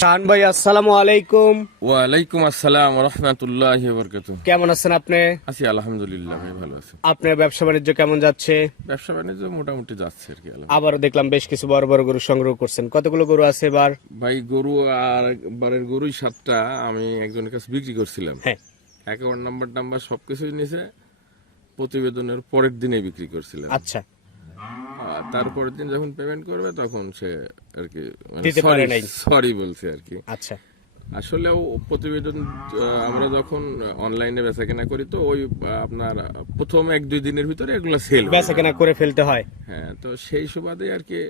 শাহান ভাই আসসালামু আলাইকুম। ওয়ালাইকুম আসসালাম রহমতুল্লাহ বরকাত কেমন আছেন আপনি? আছি আলহামদুলিল্লাহ ভাই ভালো আছি। আপনার ব্যবসা বাণিজ্য কেমন যাচ্ছে? ব্যবসা বাণিজ্য মোটামুটি যাচ্ছে আর কি। আবারও দেখলাম বেশ কিছু বড় বড় গরু সংগ্রহ করছেন। কতগুলো গরু আছে এবার? ভাই গরু আর বারের গরুই সাতটা আমি একজনের কাছে বিক্রি করছিলাম। হ্যাঁ। অ্যাকাউন্ট নাম্বার টাম্বার সবকিছুই নিছে প্রতিবেদনের পরের দিনে বিক্রি করছিলাম। আচ্ছা। আর তারপরের দিন যখন পেমেন্ট করবে তখন সে আর কি দিতে সরি বলছে আর কি। আচ্ছা। আসলেও প্রতিবেদন আমরা যখন অনলাইনে বেচা কেনা করি তো ওই আপনার প্রথম এক দুই দিনের ভিতরে এগুলো সেল বেচা কেনা করে ফেলতে হয়। হ্যাঁ তো সেই সুবাদে আর কি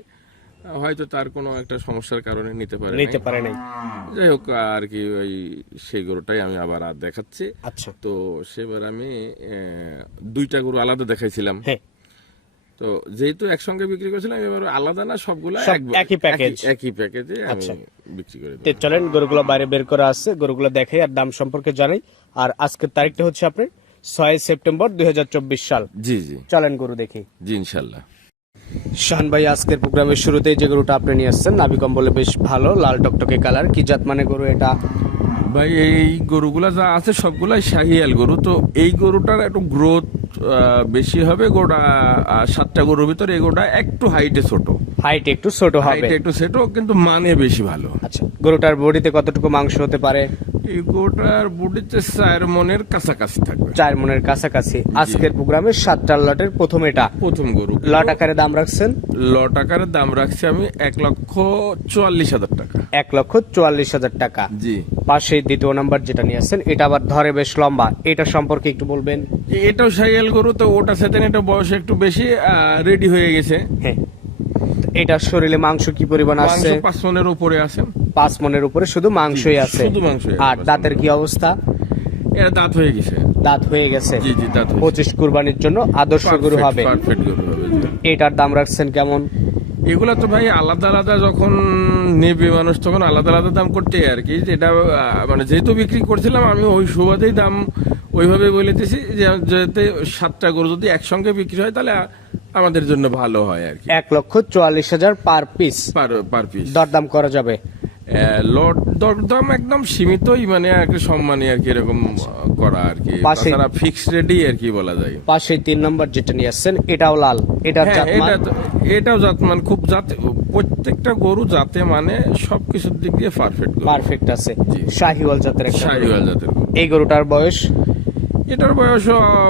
হয়তো তার কোনো একটা সমস্যার কারণে নিতে পারে নিতে। পারে নাই। যাই হোক আর কি ওই সেই গরুটাই আমি আবার আর দেখাচ্ছি। আচ্ছা। তো সেবার আমি দুইটা গরু আলাদা দেখাইছিলাম। হ্যাঁ। তো যেহেতু একসঙ্গে বিক্রি করছিলাম এবার আলাদা না সবগুলো এক- একই প্যাকেজ একই- প্যাকেজে আচ্ছা। বিক্রি করে। তে চলেন গরুগুলো বাইরে বের করা আছে গরুগুলো দেখাই আর দাম সম্পর্কে জানাই। আর আজকের তারিখটা হচ্ছে আপনার ছয় সেপ্টেম্বর দু হাজার চব্বিশ সাল। জি জি। চলেন গরু দেখি। জি ইনশাল্লাহ। শাহান ভাই আজকের প্রোগ্রামের শুরুতেই যে গরুটা আপনি নিয়ে আসছেন নাভি কম্বলে বেশ ভালো লাল টকটকে কালার। কি জাত মানে গরু এটা? ভাই এই গরুগুলা যা আছে সবগুলাই শাহিয়াল গরু। তো এই গরুটার একটু গ্রোথ বেশি হবে গোটা সাতটা গরুর ভিতরে এই গোটা একটু হাইটে ছোট। হাইট একটু ছোট হাইট হাইটে একটু ছোট কিন্তু মানে বেশি ভালো। আচ্ছা গরুটার বডিতে কতটুকু মাংস হতে পারে? এই গরুটার বডিতে চার মনের কাছাকাছি থাকবে। চার মনের কাছাকাছি। আজকের প্রোগ্রামে সাতটা লটের প্রথম এটা। প্রথম গরু। লট আকারে দাম রাখছেন? লট দাম রাখছি আমি এক লক্ষ চুয়াল্লিশ হাজার টাকা। এক লক্ষ চুয়াল্লিশ হাজার টাকা। জি। পাশে দ্বিতীয় নাম্বার যেটা নিয়ে আসছেন এটা আবার ধরে বেশ লম্বা। এটা সম্পর্কে একটু বলবেন। এটাও শাহিয়াল গরু তো ওটা সাথে এটা বয়স একটু বেশি রেডি হয়ে গেছে। হ্যাঁ। এটার শরীরে মাংস কি পরিমাণ আছে পাঁচ মনের উপরে আছে। পাঁচ মনের উপরে শুধু মাংসই আছে। শুধু মাংসই আর দাঁতের কি অবস্থা? এটা দাঁত হয়ে গেছে। দাঁত হয়ে গেছে। জি জি দাঁত পঁচিশ কুরবানির জন্য আদর্শ গরু হবে। পারফেক্ট গরু হবে এটার দাম রাখছেন কেমন? এগুলা তো ভাই আলাদা আলাদা যখন নেবে মানুষ তখন আলাদা আলাদা দাম করতে আর কি। যেটা মানে যেহেতু বিক্রি করছিলাম আমি ওই সুবাদেই দাম ওইভাবে বলেতেছি যে যাতে সাতটা গরু যদি একসঙ্গে বিক্রি হয় তাহলে আমাদের জন্য ভালো হয় আর কি। এক লক্ষ চুয়াল্লিশ হাজার per piece per per piece দরদাম করা যাবে। লট দরদাম একদম সীমিতই মানে আর কি সম্মানী আর কি এরকম করা আর কি। তাছাড়া ফিক্সড রেডি আর কি বলা যায়। পাশে তিন নম্বর যেটা নিয়ে আসছেন এটাও লাল। এটার হ্যাঁ, জাতমান এটা তো- এটাও জাত মানে খুব জাতে প্রত্যেকটা গরু জাতে মানে সবকিছুর দিক দিয়ে পারফেক্ট পারফেক্ট আছে। শাহিওয়াল জাতের একটা শাহিওয়াল জাতের এই গরুটার বয়স? এটার বয়স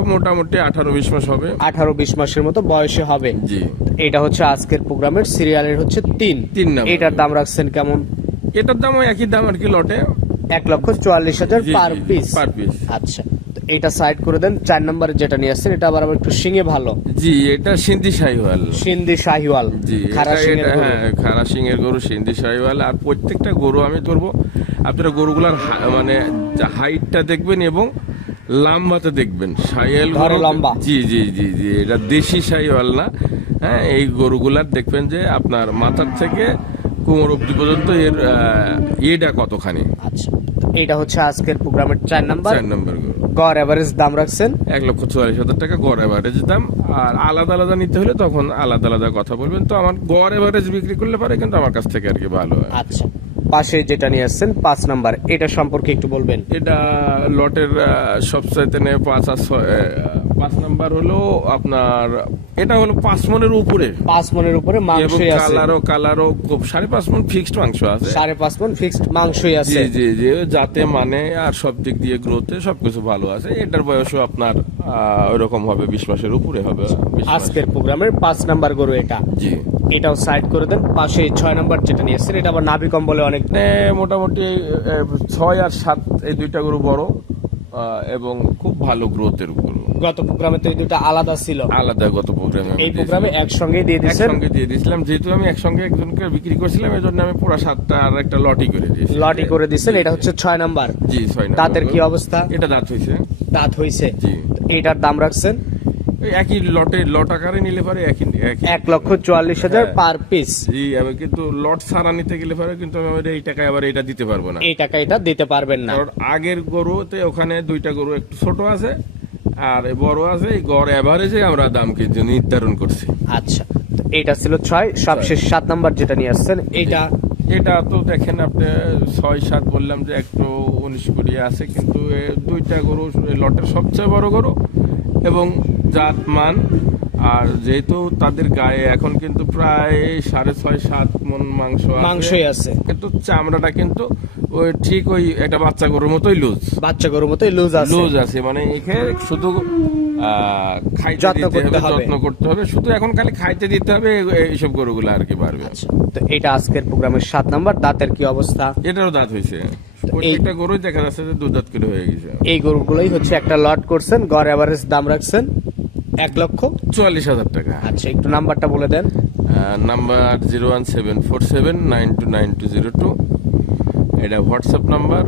মোটামুটি আঠারো বিশ মাস হবে। আঠারো বিশ মাসের মতো বয়সে হবে। জি। এটা হচ্ছে আজকের প্রোগ্রামের সিরিয়ালের হচ্ছে তিন। তিন নাম্বার। এটার দাম রাখছেন কেমন? এটার দামও একই দাম আর কি লটে। এক লক্ষ চুয়াল্লিশ হাজার পার পিস। Per piece. আচ্ছা এটা সাইড করে দেন চার নম্বরে যেটা নিয়ে আসছেন এটা আবার আবার একটু শিঙে ভালো। জি এটা সিন্ধি শাহিওয়াল। সিন্ধি শাহিওয়াল জি খারা শিঙের। হ্যাঁ খারা সিংয়ের গরু সিন্ধি শাহিওয়াল আর প্রত্যেকটা গরু আমি ধরবো। আপনারা গরুগুলার মানে হাইটটা দেখবেন এবং লাম্বাতে দেখবেন। শাহিওয়াল গরু লম্বা। জি জি জি জি এটা দেশি শাহিওয়াল না। হ্যাঁ এই গরুগুলার দেখবেন যে আপনার মাথার থেকে কোমর অব্দি পর্যন্ত এর ইয়েটা কতখানি? আচ্ছা এটা হচ্ছে আজকের প্রোগ্রামের চার নাম্বার। চার নম্বর গড় এভারেজ দাম রাখছেন। এক লক্ষ চুয়াল্লিশ হাজার টাকা গড় এভারেজ দাম। আর আলাদা আলাদা নিতে হলে তখন আলাদা আলাদা কথা বলবেন। তো আমার গড় এভারেজ বিক্রি করলে পারে কিন্তু আমার কাছ থেকে আর কি ভালো হয়। আচ্ছা পাশে যেটা নিয়ে আসছেন পাঁচ নাম্বার এটা সম্পর্কে একটু বলবেন। এটা লটের সবচাইতে পাঁচ আর ছয়, পাঁচ নাম্বার হলো আপনার এটা হলো পাঁচ মনের উপরে। পাঁচ মনের উপরে মাংসই আছে। কালারও কালারও খুব সাড়ে পাঁচ মন ফিক্সড মাংস আছে। সাড়ে পাঁচ মন ফিক্সড মাংসই আছে। জি জি জি যাতে মানে আর সব দিক দিয়ে গ্রোথে সবকিছু ভালো আছে। এটার বয়সও আপনার আহ, ওইরকম হবে বিশ মাসের উপরে হবে আজকের প্রোগ্রামের পাঁচ নাম্বার গরু এটা। জি। এটাও সাইড করে দেন পাশে ছয় নাম্বার যেটা নিয়ে আসছেন এটা আবার নাভি কম্বলে অনেক মানে মোটামুটি ছয় আর সাত এই দুইটা গরু বড়। এবং খুব ভালো গ্রোথের উপর গত প্রোগ্রামে তো এই দুটা আলাদা ছিল। আলাদা গত প্রোগ্রামে এই প্রোগ্রামে একসঙ্গে দিয়ে দিচ্ছেন একসঙ্গে দিয়ে দিয়েছিলাম যেহেতু আমি একসঙ্গে একজনকে বিক্রি করেছিলাম এই জন্য আমি পুরো সাতটা আর একটা লটি করে দিয়েছি। লটি করে দিয়েছেন এটা হচ্ছে ছয় নাম্বার। জি ছয় নাম্বার। দাঁতের কি অবস্থা? এটা দাঁত হয়েছে। দাঁত হইছে জি। এটার দাম রাখছেন? একই লটে লট আকারে নিলে পারে একই এক লক্ষ চুয়াল্লিশ হাজার হ্যাঁ। পার পিস জি আমি কিন্তু লট ছাড়া নিতে গেলে পারে কিন্তু আমি এই টাকায় আবার এটা দিতে পারব না। এই টাকা এটা দিতে পারবেন না। কারণ আগের গরুতে ওখানে দুইটা গরু একটু ছোট আছে আর বড় আছে এই গড় এভারেজে আমরা দাম কিন্তু নির্ধারণ করছি। আচ্ছা এটা ছিল ছয় সবশেষ সাত নাম্বার যেটা নিয়ে আসছেন এটা এটা তো দেখেন আপনি ছয় সাত বললাম যে একটু উনিশ কুড়ি আছে কিন্তু দুইটা গরু লটের সবচেয়ে বড় গরু এবং জাত মান আর যেহেতু তাদের গায়ে এখন কিন্তু প্রায় সাড়ে ছয় সাত মন মাংস মাংসই আছে। কিন্তু চামড়াটা কিন্তু ওই ঠিক ওই একটা বাচ্চা গরুর মতোই লুজ বাচ্চা গরুর মতোই লুজ আছে। লুজ আছে। মানে এখানে শুধু আহ, খাইতে যত্ন করতে হবে হবে। যত্ন করতে হবে। শুধু এখন খালি খাইতে দিতে হবে এইসব গরুগুলো আর কি পারবে তো এটা আজকের প্রোগ্রামের সাত নাম্বার। দাঁতের কি অবস্থা? এটারও দাঁত হয়েছে। প্রত্যেকটা গরুই দেখা যাচ্ছে যে দুধ দাঁত করে হয়ে গেছে। এই গরুগুলোই হচ্ছে একটা লট করছেন গড় এভারেজ দাম রাখছেন এক লক্ষ। চুয়াল্লিশ হাজার টাকা। আচ্ছা একটু নাম্বারটা বলে দেন। Number zero one seven four seven nine two nine two zero two. এটা হোয়াটসঅ্যাপ নাম্বার।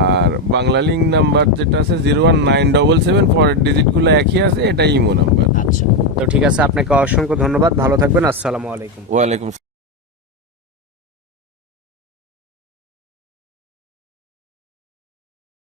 আর বাংলা লিঙ্ক নাম্বার যেটা আছে zero one nine double seven পরের ডিজিটগুলো একই আছে এটা ইমো নাম্বার। আচ্ছা তো ঠিক আছে আপনাকে অসংখ্য ধন্যবাদ ভালো থাকবেন আসসালামু আলাইকুম। ওয়ালাইকুম